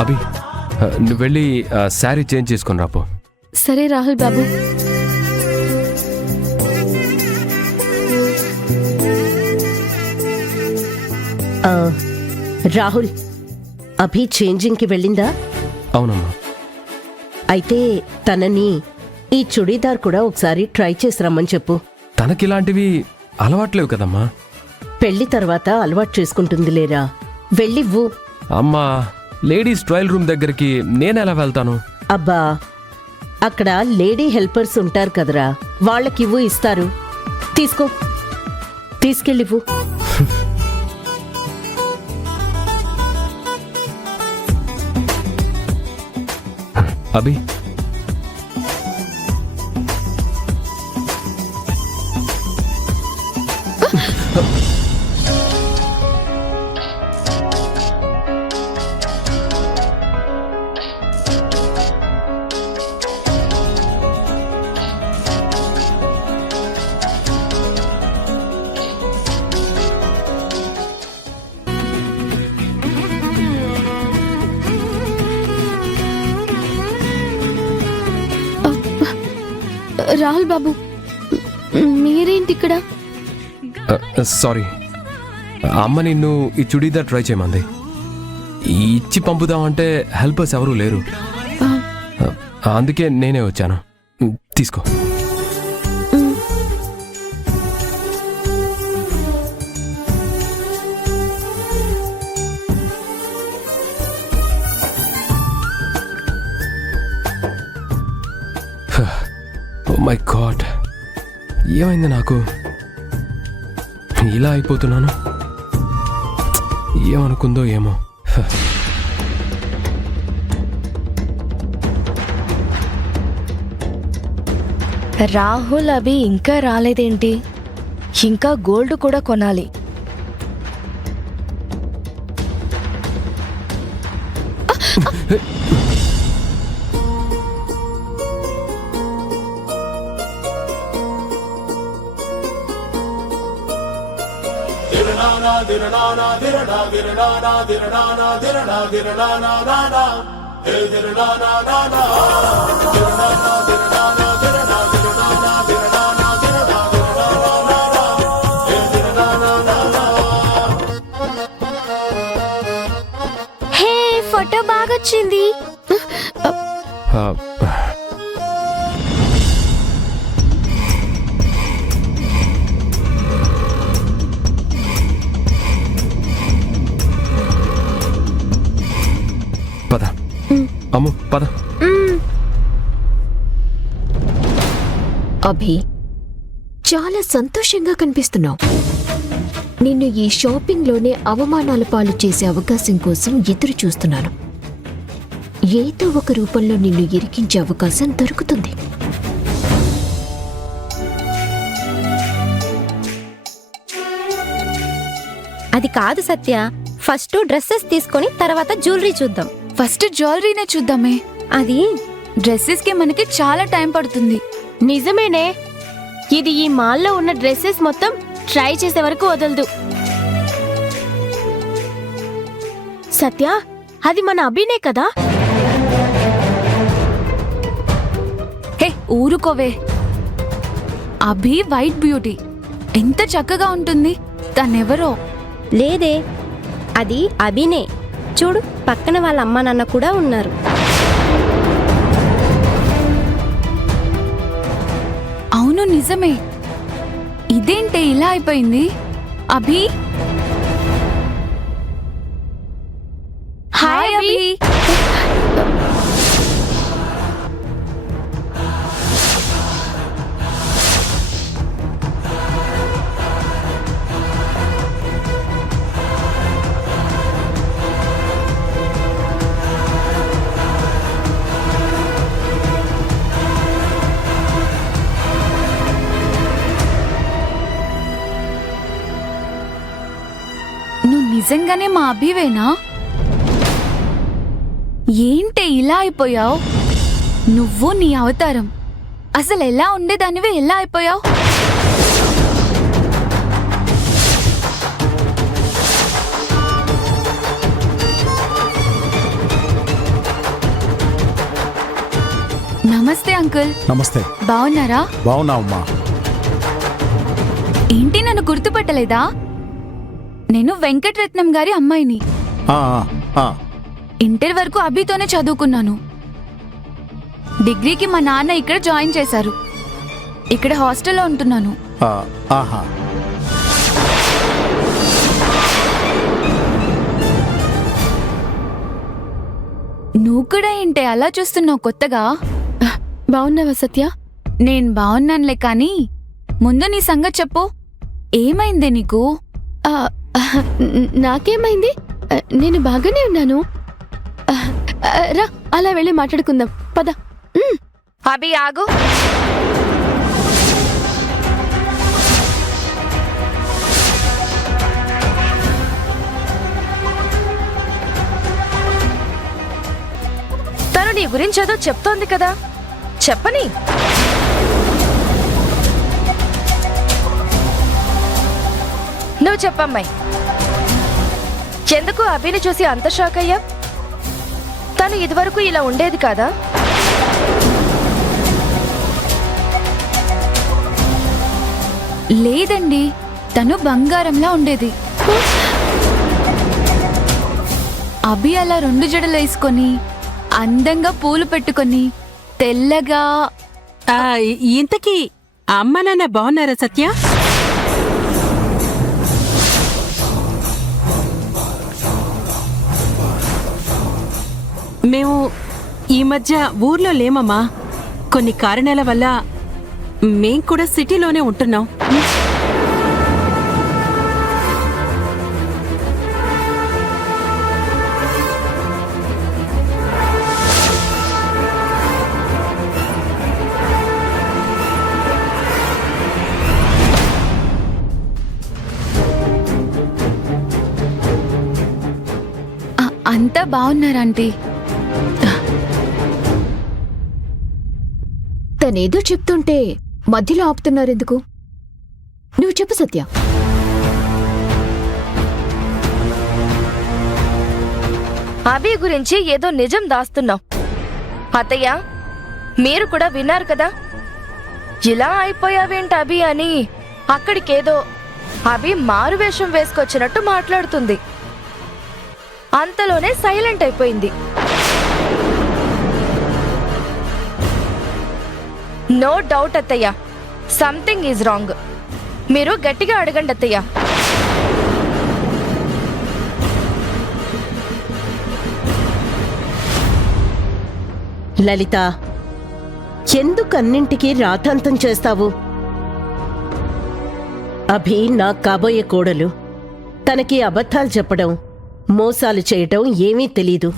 అభి నువ్వు వెళ్ళి శారీ చేంజ్ చేసుకొని రాపో. సరే రాహుల్ బాబు. రాహుల్, అభి చేంజింగ్కి వెళ్ళిందా? అవునమ్మా. అయితే తనని ఈ చుడీదార్ కూడా ఒకసారి ట్రై చేసి రమ్మని చెప్పు. తనకిలాంటివి అలవాట్లేవు కదమ్మా. పెళ్లి తర్వాత అలవాటు చేసుకుంటుంది లేరా. వెళ్ళివ్వు. అమ్మా, లేడీస్ ట్రయల్ రూమ్ దగ్గరికి నేనెలా వెళ్తాను? అబ్బా, అక్కడ లేడీ హెల్పర్స్ ఉంటారు కదరా, వాళ్ళకివ్వు, ఇస్తారు. తీసుకో, తీసుకెళ్ళివ్వు. అభి, రాహుల్ బాబు, మీరేంటి ఇక్కడ? సారీ, అమ్మ నిన్ను ఈ చుడీదార్ ట్రై చేయమంది. ఇచ్చి పంపుదామంటే హెల్పర్స్ ఎవరూ లేరు, అందుకే నేనే వచ్చాను. తీసుకో. ఓ మై గాడ్, ఏమైంది నాకు? ఇలా అయిపోతున్నాను. ఏమనుకుందో ఏమో. రాహుల్, అభి ఇంకా రాలేదేంటి? ఇంకా గోల్డ్ కూడా కొనాలి. హే, ఫోటో బాగొచ్చింది. పద అమ్ము, పద. అభి, చాలా సంతోషంగా కనిపిస్తున్నావు. నిన్ను ఈ షాపింగ్లోనే అవమానాల పాలు చేసే అవకాశం కోసం ఎదురు చూస్తున్నాను. ఏదో ఒక రూపంలో నిన్ను ఇరికించే అవకాశం దొరుకుతుంది. అది కాదు సత్య, ఫస్ట్ డ్రెస్సెస్ తీసుకొని తర్వాత జ్యువెలరీ చూద్దాం. ఫస్ట్ జ్యువెలరీనే చూద్దామే. అది డ్రెస్సెస్ కి మనకి చాలా టైం పడుతుంది. నిజమేనే, ఇది ఈ మాల్లో ఉన్న డ్రెస్సెస్ మొత్తం ట్రై చేసే వరకు వదలదు. సత్య, అది మన అభినే కదా? హే, ఊరుకోవే. అభి వైట్ బ్యూటీ, ఎంత చక్కగా ఉంటుంది. తనెవరో. లేదే, అది అభినే. చూడు, పక్కన వాళ్ళ అమ్మా నాన్న కూడా ఉన్నారు. అవును, నిజమే. ఇదేంటే ఇలా అయిపోయింది? అభి, హాయ్ అభి. నువ్వు నిజంగానే మా అభివేనా? ఏంటే ఇలా అయిపోయావు? నువ్వు, నీ అవతారం అసలు ఎలా ఉండేదానివే ఎలా అయిపోయావు? నమస్తే అంకుల్. నమస్తే. బాగున్నారా? బాగున్నావమ్మా. ఏంటి నన్ను గుర్తుపట్టలేదా? నేను వెంకటరత్నం గారి అమ్మాయిని. ఆ, ఆ, ఇంటర్ వరకు అభితోనే చదువుకున్నాను. డిగ్రీకి మా నాన్న ఇక్కడ జాయిన్ చేశారు. ఇక్కడ హాస్టల్లో ఉంటున్నాను. ఆ, ఆహా. నువ్వు కూడా ఏంటే అలా చూస్తున్నావు కొత్తగా? బాగున్నావా సత్య? నేను బాగున్నానులే కానీ ముందు నీ సంగతి చెప్పు. ఏమైందే నీకు? ఆ, నాకేమైంది? నేను బాగానే ఉన్నాను. రా అలా వెళ్ళి మాట్లాడుకుందాం పద. అభి ఆగు. తను నీ గురించి ఏదో చెప్తోంది కదా, చెప్పని. నువ్వు చెప్పమ్మాయి, ఎందుకు అభిని చూసి అంత షాక్ అయ్యా? తను ఇదివరకు ఇలా ఉండేది కాదా? లేదండి, తను బంగారంలా ఉండేది. అభి అలా 2 జడలు వేసుకొని అందంగా పూలు పెట్టుకొని తెల్లగా. ఇంతకీ అమ్మ నాన్న బాగున్నారా సత్య? మేము ఈ మధ్య ఊర్లో లేమమ్మా. కొన్ని కారణాల వల్ల మేం కూడా సిటీలోనే ఉంటున్నాం. అంతా బాగున్నారంటీ. తనేదో చెప్తుంటే మధ్యలో ఆపుతున్నారెందుకు? నువ్వు చెప్పు సత్య. అభి గురించి ఏదో నిజం దాస్తున్నావు. అత్తయ్య, మీరు కూడా విన్నారు కదా, ఇలా అయిపోయావేంటి అభి అని. అక్కడికేదో అభి మారువేషం వేసుకొచ్చినట్టు మాట్లాడుతుంది. అంతలోనే సైలెంట్ అయిపోయింది. నో డౌట్ అత్తయ్య, సంథింగ్ ఈజ్ రాంగ్. మీరు గట్టిగా అడగండి అత్తయ్య. లలిత, ఎందుకు అన్నింటికీ రాతాంతం చేస్తావు? అభి నా కాబోయే కోడలు. తనకి అబద్ధాలు చెప్పడం, మోసాలు చేయటం ఏమీ తెలీదు.